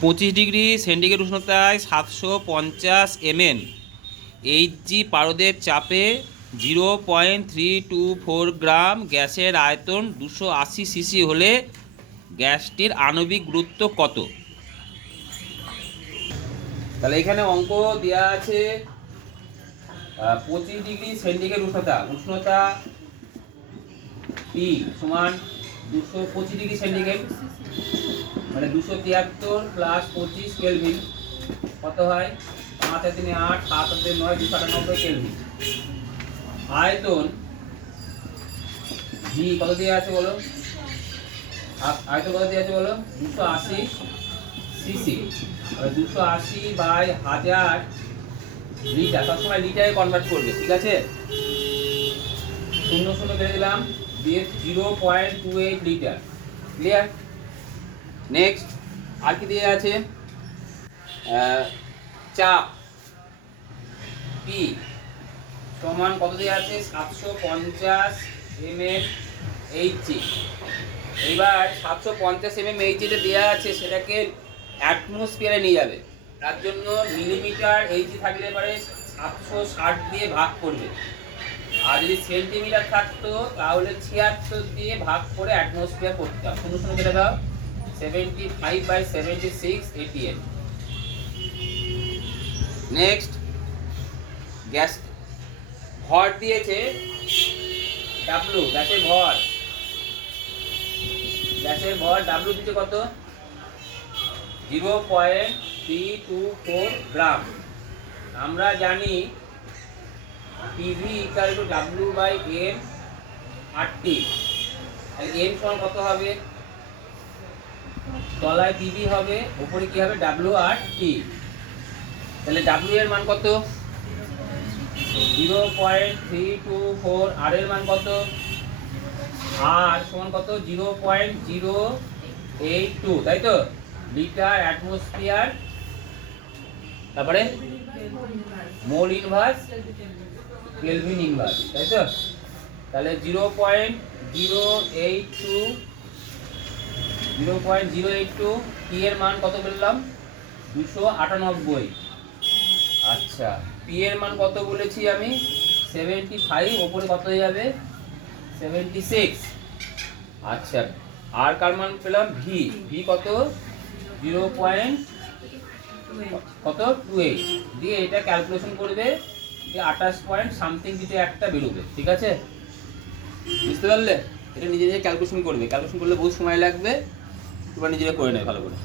পঁচিশ degree centigrade উষ্ণতায় সাতশো পঞ্চাশ এমএম এইচজি পারদের চাপে zero point three two four gram গ্যাসের আয়তন দুশো আশি সিসি হলে গ্যাসটির আণবিক গুরুত্ব কত? তাহলে এখানে অঙ্ক দেওয়া আছে পঁচিশ ডিগ্রি সেন্টিগ্রেড উষ্ণতা উষ্ণতা টি সমান দুশো পঁচিশ ডিগ্রি সেন্টিগ্রেড। মানে দুশো তিয়াত্তর প্লাস পঁচিশ কেলভিন কত হয়? পাঁচ আর তিনে আট, সাত হাতে নয়, দুশো আটানব্বই কেলভিন আয়তন ভি কত দিয়ে আছে বলো? আয়তন কত দিয়ে আছে বলো? দুশো আশি সিসি দুশো আশি বাই হাজার লিটার। সবসময় লিটারে কনভার্ট করবে, ঠিক আছে? শূন্য শূন্য বেড়ে দিলাম, দিয়ে zero point two eight litre. Clear next আর কি দিয়ে আছে? চাপ পি সমান কত দিয়ে আছে? সাতশো পঞ্চাশ এম এম এইচজি এবার সাতশো পঞ্চাশ এম এম এইচজিতে দেওয়া আছে, সেটাকে অ্যাটমসফিয়ারে নিয়ে যাবে। তার জন্য মিলিমিটার এইচজি থাকলে পরে সাতশো ষাট দিয়ে ভাগ করবে। আর যদি সেন্টিমিটার থাকতো, তাহলে ছিয়াত্তর দিয়ে ভাগ করে অ্যাটমসফিয়ার করতাম। শূন্য শূন্য কেটে দাও। Seventy five by seventy six A T M next gas ভর দিয়েছে ডাব্লু গ্যাসের ভর। গ্যাসের ভর ডাব্লু দিচ্ছে কত? Zero point three two four gram. আমরা জানি P V equal to W by M R T M সমান কত হবে? তলায় পিভি হবে, উপরে কি হবে? ডাব্লু আর টি তাহলে ডাব্লু এর মান কত? Zero point three two four R এর মান কত? আর সমান কত? Zero point zero eight two তাই তো? লিটার অ্যাটমসফিয়ার তারপরে মোল ইনভার্স কেলভিন ইনভার্স তাই তো? তাহলে zero point zero eight two zero point zero eight two T এর মান কত বললাম? দুশো আটানব্বই। আচ্ছা পি এর মান কত বলেছি আমি? সেভেন্টি ফাইভ, ওপরে কত হয়ে যাবে? Seventy six. আচ্ছা আর কার মান পেলাম? ভি ভি কত? জিরো পয়েন্ট কত? Two eight. দিয়ে এটা ক্যালকুলেশন করবে যে আঠাশ পয়েন্ট সামথিং কিছু একটা বেরোবে, ঠিক আছে? বুঝতে পারলে? এটা নিজে নিজে ক্যালকুলেশন করবে। ক্যালকুলেশন করলে বহুত সময় লাগবে। এবার নিজেরা করে নেয় ভালো করে।